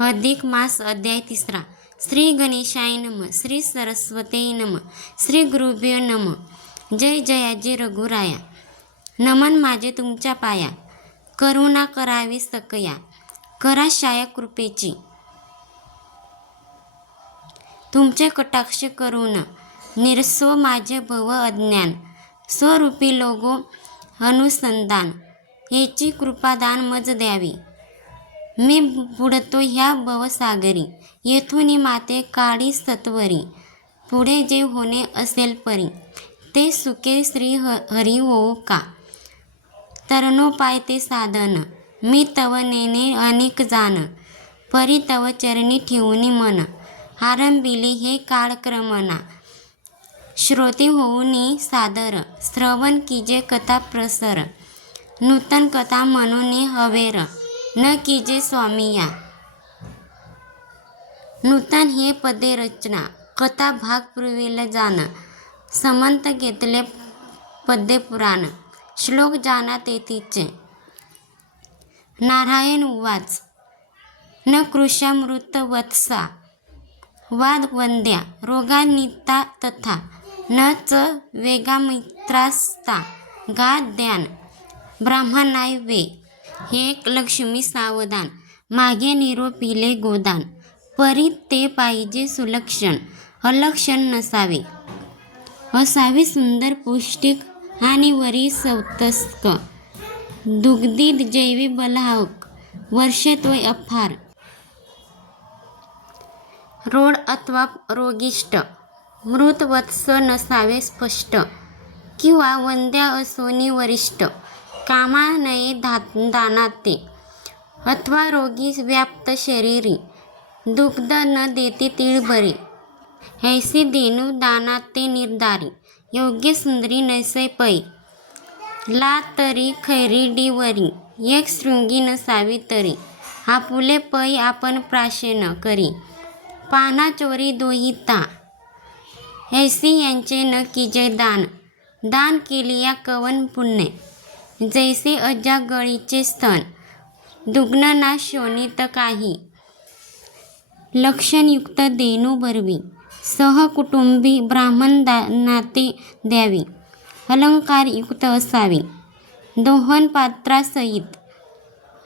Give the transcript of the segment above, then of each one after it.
अधिक मास अध्याय 3. श्री गणेशाय नम. श्री सरस्वते नम. श्री गुरुभ्यो नम. जय जयाजी रघुराया. नमन माझे तुमच्या पाया. करुणा करावी सकया. करा शाया कृपेची. तुमचे कटाक्ष करून निरसो माझे भव अज्ञान. स्वरूपी लोगो अनुसंधान. याची कृपादान मज द्यावी. मी बुडतो ह्या भवसागरी. येथून माते काढी सत्वरी. पुढे जे होणे असेल परी. ते सुखे श्री हरी होऊ का. तरणोपाय ते साधन. मी तव नेणे अनेक जाण. परी तव चरणी ठेवूनी मन. आरंभिली हे काळक्रमणा. श्रोते होऊनी सादर. श्रवण कीजे कथा प्रसर. नूतन कथा म्हणून हवेर. न कीजे स्वामिया. नूतन हे पदे रचना. कथा भाग पुरविले जाण. समंत घेतले पद्य पुराण. श्लोक जाना तेथीचे. नारायण उवाच. न कृशामृत वत्सा. वाद वंद्या रोगानिता तथा. न च वेगामित्रास्ता. गा ध्यान ब्राह्मणाय वे. हे लक्ष्मी सावधान. मागे निरोपिले गोदान. परी ते पाहिजे सुलक्षण. अलक्षण नसावे. असावे सुंदर पौष्टिक आणि वरी सौतस्क. दुग्धी जैवी बलाहक. वर्षत्वय अफार. रोड अथवा रोगिष्ट. मृत वत्स नसावे स्पष्ट. किंवा वंद्या असोनी वरिष्ठ. कामा नये दानाते. अथवा रोगी व्याप्त शरीरी. दुग्ध न देते तिळभरी. ऐसी देणू दानाते निर्धारी. योग्य सुंदरी नैसे पै. ला तरी खैरी डिवरी. एक शृंगी नसावी तरी. आपुले पै आपण प्राशन करी. पाना चोरी दोहिता. ऐसी यांचे न कीजे दान. दान केलिया कवन पुण्य. जैसे अज्या गळीचे स्तन. दुग्न ना शोणित काही. लक्षणयुक्त देणू भरवी. सहकुटुंबी ब्राह्मण नाते द्यावी. अलंकारयुक्त असावी. दोहन पात्रासहित.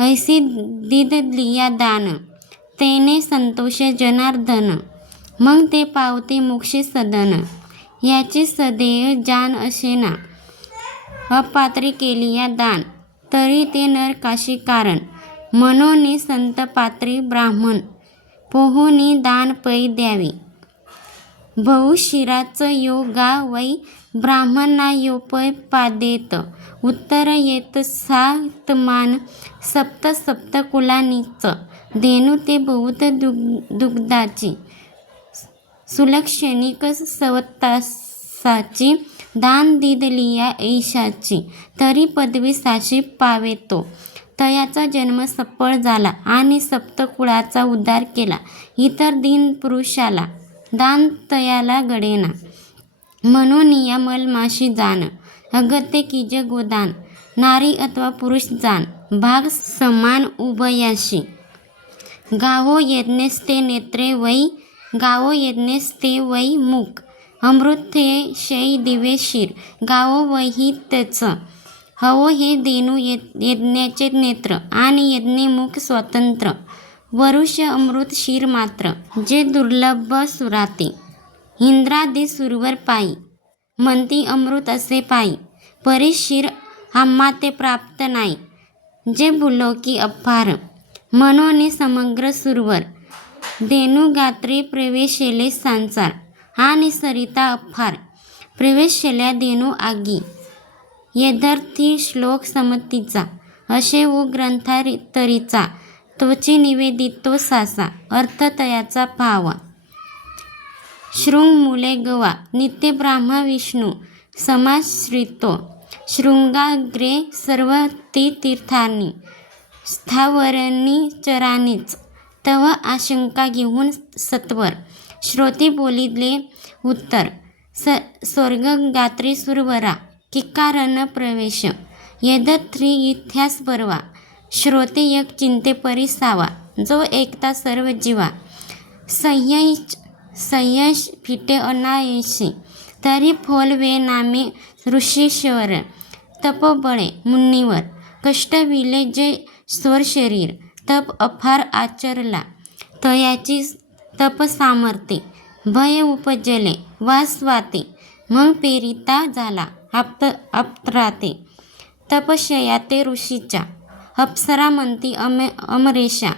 ऐसी दिदलिया दान. तेने संतोष जनार्दन. मग ते पावते मोक्षे सदन. याचे सदैव जान असे ना. अपात्री केलिया दान. तरी ते नरकाशी कारण. मनोने संत पात्री ब्राह्मण. पोहोनी दान पै द्यावी. बहुशिराच यो गा वै. ब्राह्मणा यो पै पादेत. उत्तर येत सातमान. सप्त सप्त कुलानीच. देणू ते बहुत दुग्धाची. सुलक्षणिक सवतासाची. दान दिदलिया ऐशाची. तरी पदवी साशी पावेतो. तयाचा जन्म सफळ झाला आणि सप्तकुळाचा उद्धार केला. इतर दीन पुरुषाला दान तयाला घडेना. म्हणून या मलमाशी जाण. अगत्य कीजे गोदान. नारी अथवा पुरुष जाण. भाग समान उभयाशी. गावो यज्ञस्ते नेत्रे वै. गावो यज्ञस्ते वै मुख. अमृत हे शै दिवेशीर. गावो वहितच. हवो हे देणू यज्ञाचे नेत्र आणि यज्ञमुख स्वतंत्र. वरुष अमृत शिर मात्र. जे दुर्लभ सुराते. इंद्रादी सुरवर पायी. म्हणती अमृत असे पायी. परी शिर आम्हा ते प्राप्त नाही. जे भुलोकी अपार. मनोने समग्र सुरवर. देणू गात्री प्रवेशेले संसार. आणि सरिता अफार. प्रवेशेल्या देणू आगी. यथार्थी श्लोक समतीचा. असे वो ग्रंथातरीचा. तोची निवेदितो सासा. अर्थ तयाचा भावा. शृंग मुले गवा. नित्य ब्रह्मा विष्णू समाश्रितो. शृंगाग्रे सर्व तीर्थांनी. स्थावरणी चरानीच. तव आशंका घेऊन सत्वर. श्रोती बोलिले उत्तर. स्वर्ग गात्री सुरवरा. किकारण प्रवेश. यदत्री इथ्यास परवा. श्रोते एक चिंते परिसावा. जो एकता सर्व जीवा. संयश फिटे अनायशी तरी फोलवे नामे ऋषीश्वर. तपोबळे मुनीवर कष्ट विले जे स्वर शरीर. तप अफार आचरला तयाची तप सामर्थे. भय उपजले वासवाते मग पेरिता झाला अप्त्राते. तपशया ते ऋषीच्या अप्सरा म्हणती अमरेशा.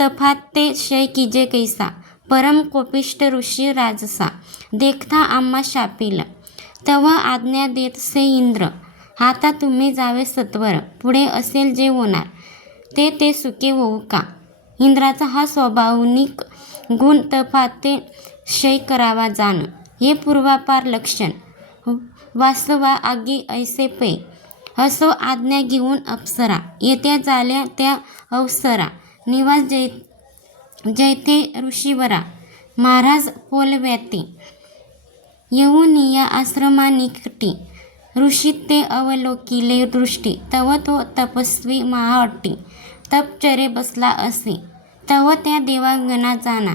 तफात ते शय कीजे कैसा. परम कोपिष्ट ऋषी राजसा. देखता आम्हा शापिल तेव्हा आज्ञा देत से इंद्र. आता तुम्ही जावे सत्वर. पुढे असेल जे होणार ते सुखे होऊ का. इंद्राचा हा स्वाभाविक गुण तफाते शय करावा जाण. हे पूर्वापार लक्षण वासवा आगी ऐसे पै. असो आज्ञा घेऊन अप्सरा येत्या झाल्या त्या अवसरा. निवास जैथे ऋषीवरा महाराज पोलव्याते. येऊन या आश्रमानिकटी ऋषी ते अवलोकिले दृष्टी. तव तो तपस्वी महाअट्टी तपचरे बसला असे. तव त्या देवांगना जाना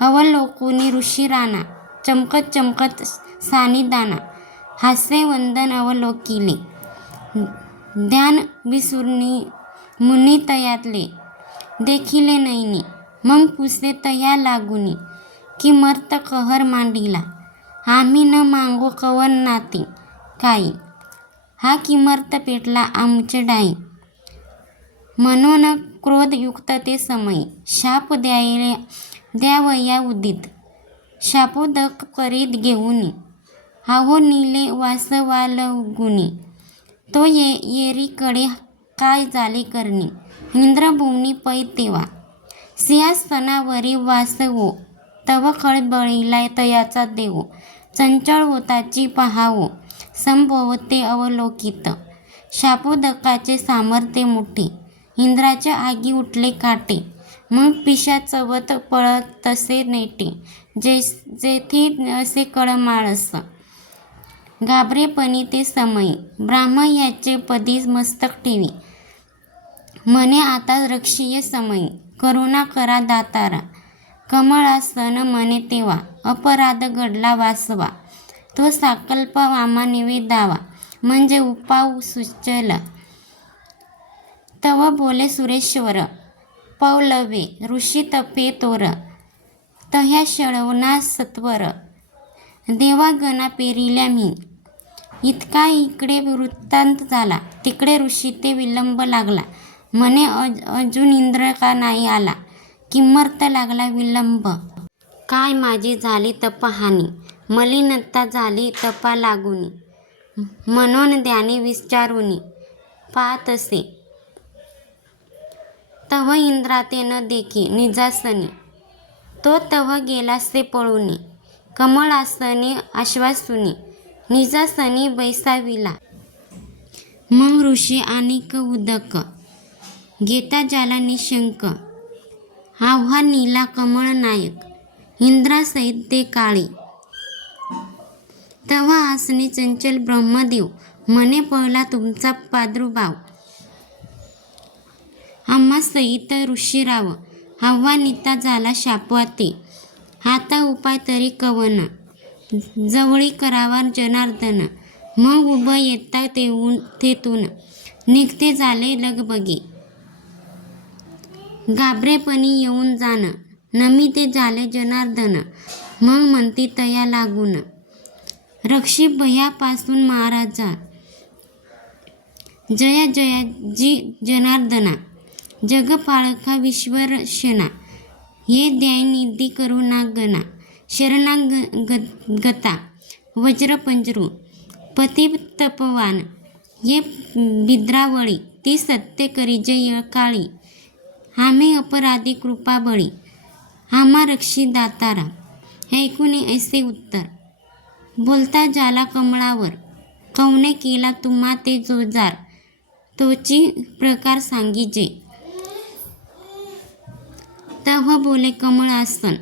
अवलोकुनी ऋषी राणा. चमकत चमकत सानिदाना हास्य वंदन अवलोकिले. ध्यान विसुरणी मुनी तयातले देखिले नैनी. मग पुसे तया लागुनी किमर्थ कहर मांडिला. आम्ही न मागो कवन नाती काही. हा किमर्थ पेटला आमचे डाई. म्हणून क्रोधयुक्त ते समयी शाप द्यावया उदित. शापोदक करीत घेऊनी आहो नीले वासवालगुनी. तो येरीकडे काय झाले करणी. इंद्रभूमनी पै तेव्हा सिंहासनावरी वासवो. तव खळबळीला तयाचा देव. चंचळ होताची पहावो संभवते अवलोकित. शापोदकाचे सामर्थ्य मोठे इंद्राच्या आगी उठले काटे. मग पिशाचवत पळत तसे नेटे जेथे असे कळमाळस. घाबरेपणी ते समयी ब्राह्म याचे पदी मस्तक ठेवी. म्हणे आता रक्षीय समयी करुणा करा दातारा. कमळासन म्हणे तेव्हा अपराध घडला वासवा. तो साकल्प वामा निवेदावा म्हणजे उपाव सुचल. तव बोले सुरेश्वर पौलवे ऋषी तपे तोर. तह्या शळवना सत्वर देवागणा पेरिल्या मी. इतका इकडे वृत्तांत झाला तिकडे ऋषी ते विलंब लागला. म्हणे अजून इंद्र का नाही आला. किमर्थ लागला विलंब. काय माझी झाली तपहानी मलिनता झाली तपा लागुनी. म्हणून ध्यानी विचारुनी पाहतसे. तव इंद्राते न देखी निजासनी. तो तव गेलासे पळुनी. कमळासने आश्वासुनी निजासनी बैसाविला. मग ऋषी आणिक उदक घेता जाला निशंक. आव्हान नीला कमळ नायक इंद्रासहित ते काळी. तव आसने चंचल ब्रह्मदेव म्हणे पळला तुमचा प्रादुर्भाव. आम्हा सहित ऋषीराव आव्हानिता झाला शापवाते. आता उपाय तरी कवन जवळी करावा जनार्दन. मग उभं येता तेथून निघते झाले लगबगी. घाबरेपणी येऊन जाण नमिते झाले जनार्दन. मग म्हणती तया लागून रक्षी भयापासून महाराजा. जया जया जी जनार्दना जगपाळका विश्वरक्षणा. हे ध्यायनिधी करुणागणा शरणागता वज्रपंजरू. पती तपवान ये बिद्रावळी ती सत्य करिजे काळी. आम्ही अपराधी कृपाबळी आम्हा रक्षी दातारा. ऐकून ऐसे उत्तर बोलता जाला कमळावर. कवने केला तुम्हा ते जोजार तोची प्रकार सांगिजे. तव बोले कमळासन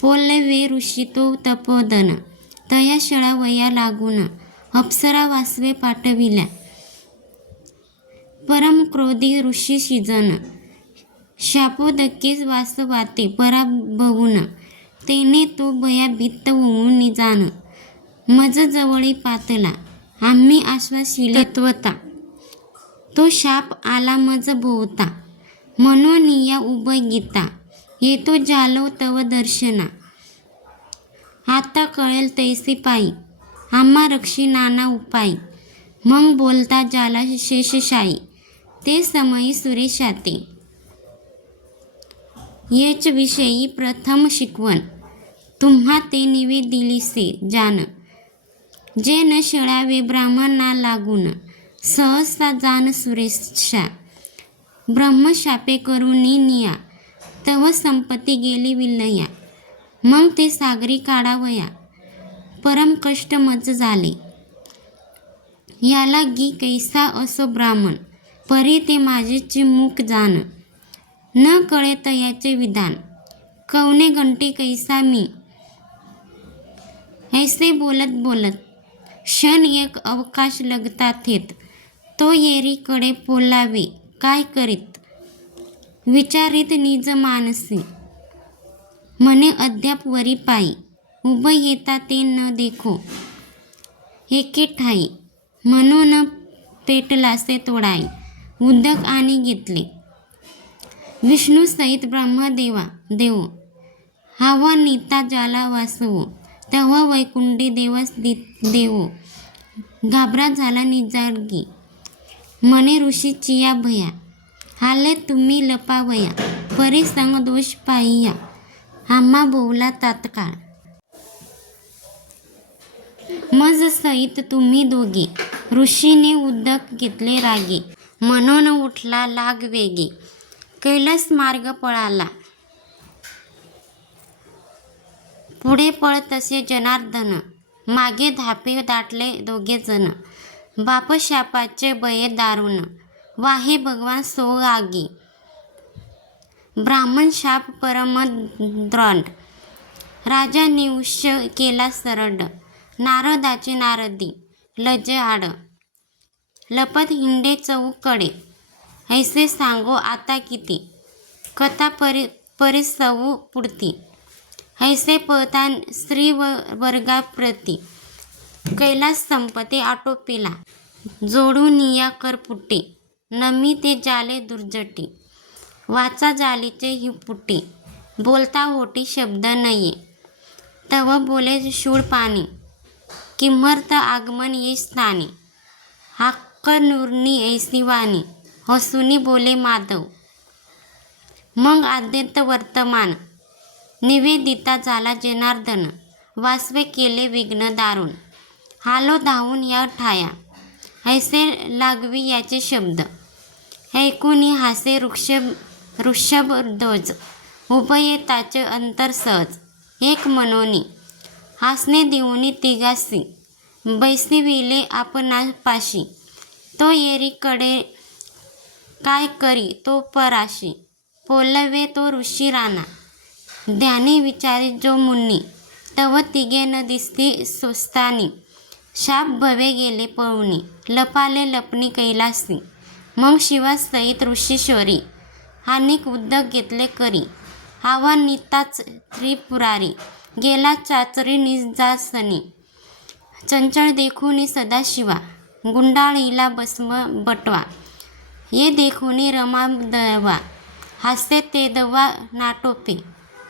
पोलवे ऋषी तो तपोधन. तया शळा वया लागून अप्सरा वासवे पाठविल्या. परम क्रोधी ऋषी शिजन शापोदकेच वासवाते पराभवून, तेने तो भयाभीत होऊन जाण. मज जवळी पातला, आम्ही आश्वासिले तत्वता, तो शाप आला मज भोवता. म्हणून या उभयगीता, येतो जालो तव दर्शना. आता कळेल तैसे पायी, आम्हा रक्षी नाना उपायी. मग बोलता जाला शेषशायी, ते समयी सुरेशाते. येच विषयी प्रथम शिकवण, तुम्हा ते निवेदिलीसे जाण. जे न शेळावे ब्राह्मणा लागून, सहसा जाण सुरेशा. ब्रह्मशापे करुणी निया, तव संपत्ती गेली विलया. मग ते सागरी काढावया, परम कष्ट मज झाले. याला गी कैसा असो ब्राह्मण, परी ते माझे चिमुक जाण. न कळे तयाचे विधान, कवने घंटे कैसा मी. ऐसे बोलत बोलत, क्षण एक अवकाश लगता थेत. तो येरीकडे पोलावे काय करीत, विचारित निज मानसी. म्हणे अद्याप वरी पायी, उभय येता ते न देखो. एके ठाई, म्हणून पेटलासे तोडाई. उदक आणि घेतले, विष्णू सहित ब्रह्मदेवा देव. हावा नीता जाला वासवो, तेव्हा वैकुंठी देवस देवो. घाबरा झाला निजार्गी, म्हणे ऋषी चिया भया. आले तुम्ही लपावया, परी संग दोष पाहिया. आम्हा बोवला तात्काळ, मज सहित तुम्ही दोघे. ऋषीने उदक घेतले रागे, म्हणून उठला लाग वेगे. कैलास मार्ग पळाला, पुढे पळ तसे जनार्दन. मागे धापे दाटले दोघे जण, बाप शापाचे बये दारुण. वाहे भगवान सो आगी, ब्राह्मण शाप परम द्रंड. राजा निवश केला सरड, नारदाचे नारदी लजे आड. लपत हिंडे चौकडे, ऐसे सांगो आता किती. कथा परिसवू पुढती, ऐसे पळता स्त्री वर्गाप्रती. कैलास संपते आटोपिला, जोडून या करपुटी. नमी ते जाले दुर्जटी, वाचा जालीचे ही पुटी. बोलता होटी शब्द नये, तव बोले शूळ पाणी. किंमर्थ आगमन ये स्थानी, हाक्क नूरनी ऐसी वाणी. हसुनी बोले माधव, मग आद्यंत वर्तमान. निवेदिता झाला जनार्दन, वासवे केले विघ्न दारुण. आलो धावून या ठाया, ऐसे लागवी याचे शब्द. ऐकुनी हासे ऋषभध्वज, उभये ताचे अंतर सहज. एक मनोनी, हासने देऊनी तिघासी. बैसिविले आपणापाशी, तो येरीकडे काय करी तो पराशी. पोलवे तो ऋषी राणा, ध्यानी विचारी जो मुनी. तव तिघे न दिसती स्वस्तानी, शाप भवे गेले पळुनी. लपाले लपणी कैलासी, मग शिवास सहित ऋषीश्वरी. अनेक उदक घेतले करी, आवा नीताच त्रिपुरारी. गेला चाचरी निजासनी, चंचल देखुनी सदाशिवा. गुंडाळीला भस्म बटवा, ये देखुनी रमा दवा. हास्य ते दवा नाटोपे,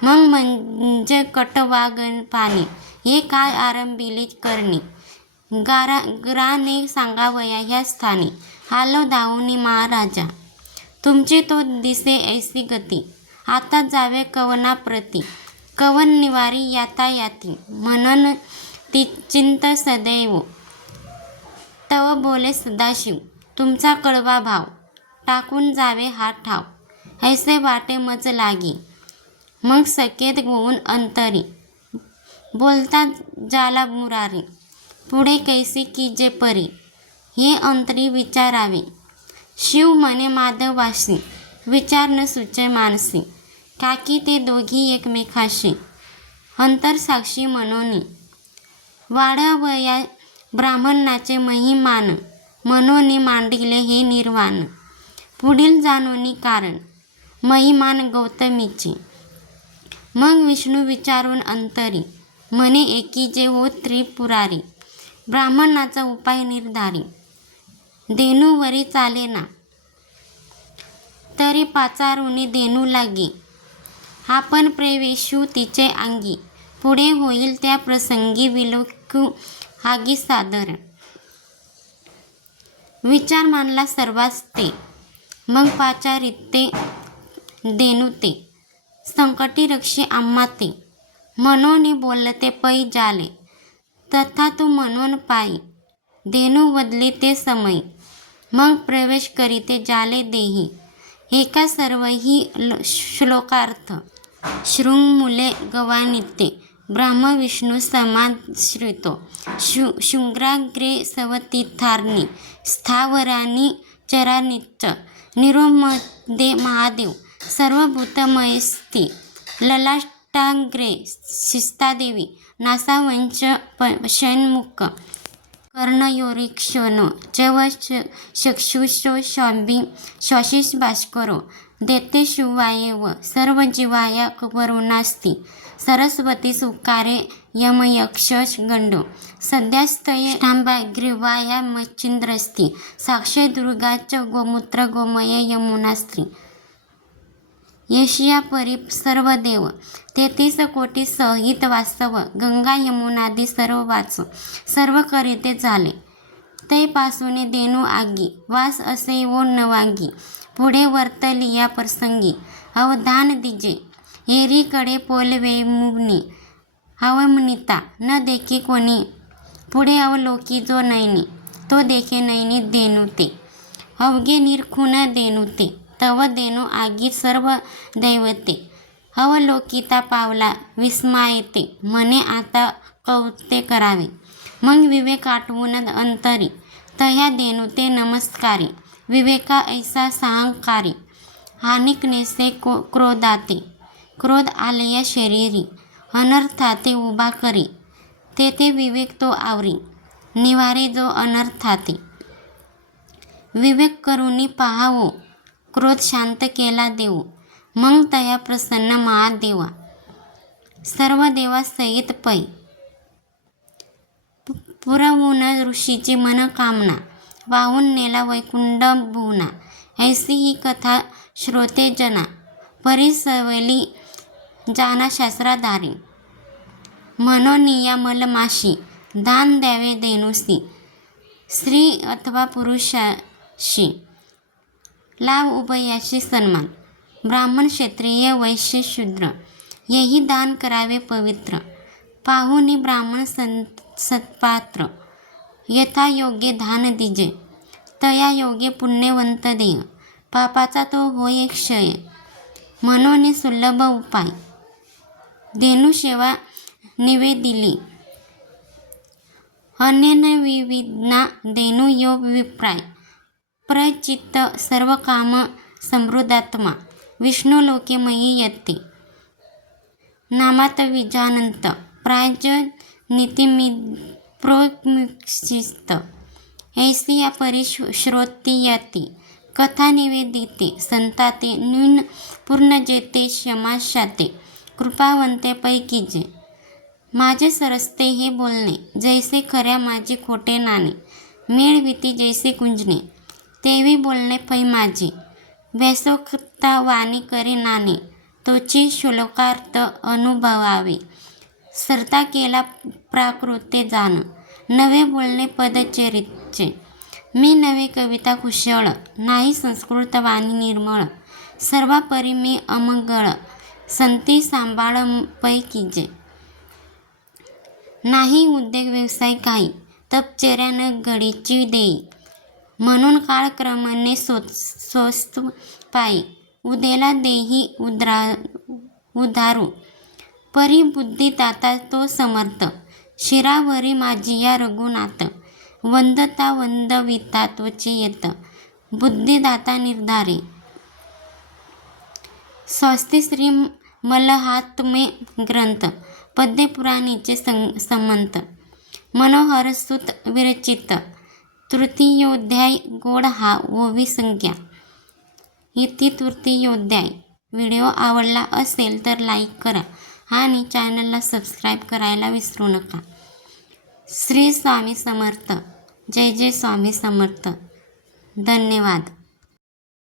मग म्हणजे कटवागण पाणी. हे काय आरंभिले करणी, ग्राने सांगावया ह्या स्थानी. आलो धावूनी महाराजा, तुमची तो दिसे ऐसी गती. आता जावे कवना प्रती, कवन निवारी यातायाती. म्हणून ती चिंत सदैव, तव बोले सदाशिव. तुमचा कळवा भाव, टाकून जावे हा ठाव. ऐसे वाटे मज लागी, मग सकेत होऊन अंतरी. बोलता जाला मुरारी, पुढे कैसी की जे परी. हे अंतरी विचारावे, शिव म्हणे माधवाशी. विचार न सुचे मानसी, काकी ते दोघी एकमेकाशी. अंतरसाक्षी मनोनी, वाढवया ब्राह्मणाचे महिमान. मनोनी मांडिले हे निर्वाण, पुढील जाणोनी कारण. महिमान गौतमीचे. मग विष्णू विचारून अंतरी, म्हणे एकी जे हो त्रिपुरारी. ब्राह्मणाचा उपाय निर्धारी, देनूवरी चालेना, तरी पाचारुनी देनू लागी. आपण प्रवेशू तिचे अंगी, पुढे होईल त्या प्रसंगी विलोकू आगी सादर. विचार मानला सर्वांस ते, मग पाचारिते देनू ते. संकटी रक्षे आम्हा ते, मनोनी बोलते पै जाले. तथा तू म्हणून पायी, देनू वदली ते समय. मग प्रवेश करीते जाले देही, एका सर्वही श्लोकार्थ. शृंगमुले गवानिते, ब्रह्म विष्णू समाश्रितो. शुंग्राग्रे सवतीर्थार्णी, स्थावरानी चरानिच्च. निरोमध्ये महादेव, सर्वभूतमयस्ति. ललाटाग्रे शिस्तादेवी, नासावंच षण्मुख. कर्णयोरीक्षणो चव चक्षुषो शशिष भास्करो. देते शिवायव सर्व जीवाया वरुणास्ति. सरस्वती सुकारे यमयक्ष गंडो. सद्यास्तये ष्टांबाग्रीवाया मच्छिंद्रस्ति. साक्षी दुर्गाच गोमूत्र गोमय यमुना स्त्री. येशिया परी सर्व देव, 33 कोटी सहित वास्तव. गंगा यमुनादी सर्व वाच, सर्व करीते झाले. तैपासून देनू आगी, वास असे वो नवागी. पुढे वर्तलिया प्रसंगी, अवधान दिजे. एरीकडे पोलवेमुनी, अवमनिता न देखी कोणी. पुढे अवलोकी जो नयनी, तो देखे नयनी देनू ते. अवघे निरखून देनू ते, तव देनू आगी सर्व दैवते. अवलोकिता पावला विस्मायते, म्हणे आता कौते करावे. मग विवेक आठवून अंतरी, तया देनू ते नमस्कारी. विवेका ऐसा साहंकारी, हानिक नेसे क्रोधाते. क्रोध आलया शरीरी, अनर्थाते उभा करी. तेथे विवेक तो आवरी, निवारे जो अनर्थाते. विवेक करुनी पाहावो, क्रोध शांत केला देऊ. मग तया प्रसन्न महादेवा, सर्व देवा सहित पै. पुरवून ऋषीची मनकामना, वाहून नेला वैकुंठ भुवना. ऐसी ही कथा श्रोते जना, परिसवली जाना शास्त्राधारी. मनोनिया मलमाशी, दान द्यावे देनुसी. स्त्री अथवा पुरुषाशी, लाभ उभयाशी सन्मान. ब्राह्मण क्षत्रिय वैश्य शूद्र, येही दान करावे पवित्र. पाहुनी ब्राह्मण सत्पात्र, यथायोग्य दान दिजे. तया योगे पुण्यवंत देय, पापाचा तो होय क्षय. मनोनी सुलभ उपाय, देनू सेवा निवेदिली. अनेन विविधना देनू योग विप्राय. प्रचित्त सर्व काम समृद्धात्मा, विष्णू लोके मयी येते. नामात विजानंत, प्राज नीतिमिप्रोमुक्षिस्त. ऐसी या परी श्रोतीयती, कथा निवेदिते. संताते न्यून पूर्ण जेते क्षमाशाते. कृपावंते पैकीचे, माझे सरसते हे बोलणे. जैसे खऱ्या माझे खोटे नाणे. मेळविती जैसे कुंजणे, तेवी बोलणे पै माझे. व्यसोक्ता वाणी करे नाणे, तोची श्लोकार्थ अनुभवावे. सरता केला प्राकृते जाण, नवे बोलणे पदचरितचे. मी नवे कविता कुशळ, नाही संस्कृत वाणी निर्मळ. सर्वापरी मी अमंगळ, संती सांभाळ पैकीचे. नाही उद्योग व्यवसाय काही, तपचर्यानं घडीची देई. म्हणून काळक्रमाने स्वस्त पायी, उदेला देही उधारू. परी बुद्धिदाता तो समर्थ, शिरावरी माझिया रघुनाथ. वंदता वंदविता तोचे येत, बुद्धिदाता निर्धारे. स्वस्ति श्री मलहात्मे ग्रंथ, पद्य पुराणीचे संमत. मनोहर सुत विरचित. तृतीयोध्याय. गोड हा ओवी संज्ञा. इति तृतीयोध्याय. व्हिडिओ आवडला असेल तर लाईक करा आणि चॅनलला सबस्क्राईब करायला विसरू नका. श्री स्वामी समर्थ. जय जय स्वामी समर्थ. धन्यवाद.